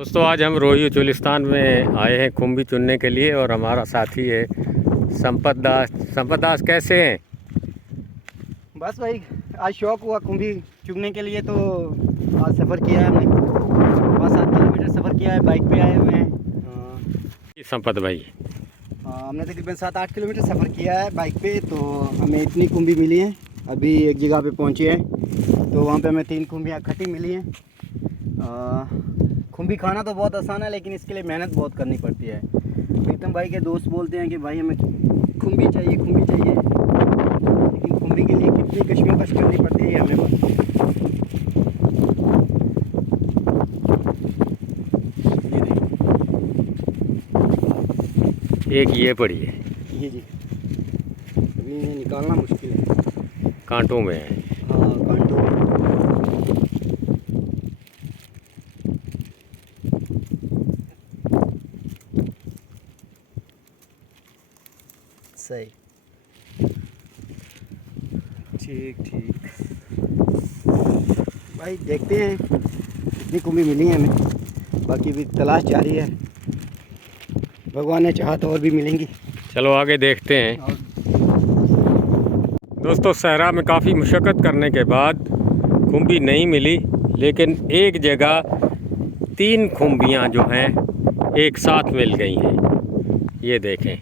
दोस्तों आज हम रोही चोलिस्तान में आए हैं खुम्बी चुनने के लिए और हमारा साथी है संपत दास। संपत दास कैसे हैं? बस भाई आज शौक हुआ खुम्बी चुगने के लिए तो आज सफ़र किया है हमने 5-7 किलोमीटर सफ़र किया है। बाइक पे आए हुए हैं। संपत भाई हमने तकरीबन 7-8 किलोमीटर सफ़र किया है बाइक पे, तो हमें इतनी खुम्बी मिली हैं। अभी एक जगह पे पहुंचे हैं तो वहाँ पे हमें 3 खुम्बियाँ खट्टी मिली हैं। खुम्बी खाना तो बहुत आसान है लेकिन इसके लिए मेहनत बहुत करनी पड़ती है। प्रीतम भाई के दोस्त बोलते हैं कि भाई हमें खुम्बी चाहिए खुम्बी चाहिए, लेकिन खुम्बी के लिए कितनी कशमकश करनी पड़ती है हमें बस। एक ये पड़ी है, ये जी अभी इन्हें निकालना मुश्किल है, कांटों में है। हाँ कांटों में। सही, ठीक भाई देखते हैं कितनी खुम्बी मिली है हमें, बाकी भी तलाश जारी है। भगवान ने चाहा तो और भी मिलेंगी। चलो आगे देखते हैं। दोस्तों सहरा में काफ़ी मशक्क़त करने के बाद खुम्बी नहीं मिली, लेकिन एक जगह 3 खुम्बियाँ जो हैं एक साथ मिल गई हैं। ये देखें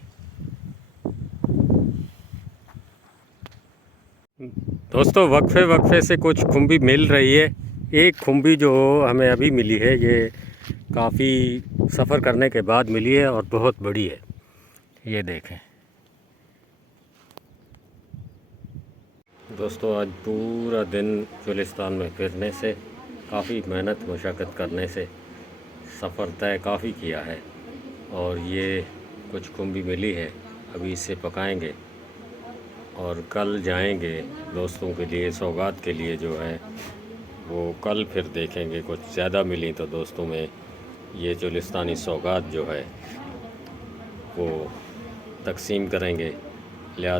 दोस्तों, वक्फे वक्फे से कुछ खुम्बी मिल रही है। एक खुम्बी जो हमें अभी मिली है ये काफ़ी सफ़र करने के बाद मिली है और बहुत बड़ी है। ये देखें दोस्तों, आज पूरा दिन चोलिस्तान में फिरने से, काफ़ी मेहनत मशक्क़त करने से सफ़र तय काफ़ी किया है और ये कुछ खुम्बी मिली है। अभी इसे पकाएंगे और कल जाएंगे दोस्तों के लिए, सौगात के लिए जो है वो कल फिर देखेंगे। कुछ ज़्यादा मिली तो दोस्तों में ये चोलिस्तानी सौगात जो है वो तकसीम करेंगे। लिहाजा